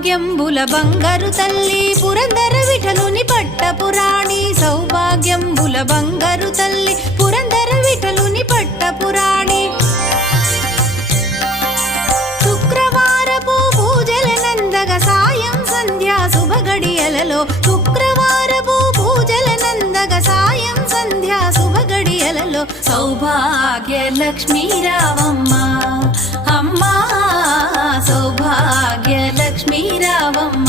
సౌభాగ్యంబుల బంగారు తల్లి పురందర విఠలుని పట్టపురాణి సౌభాగ్యంబుల బంగారు తల్లి పురందర విఠలుని పట్టపురాణి శుక్రవారపు పూజల నందగ సాయం సంధ్యా శుభగడియలలో శుక్రవారపు పూజల నందగ సాయం సంధ్యా శుభగడియలలో సౌభాగ్య లక్ష్మీ రావమ్మ అమ్మా సౌభాగ్య లక్ష్మీ రావమ్మ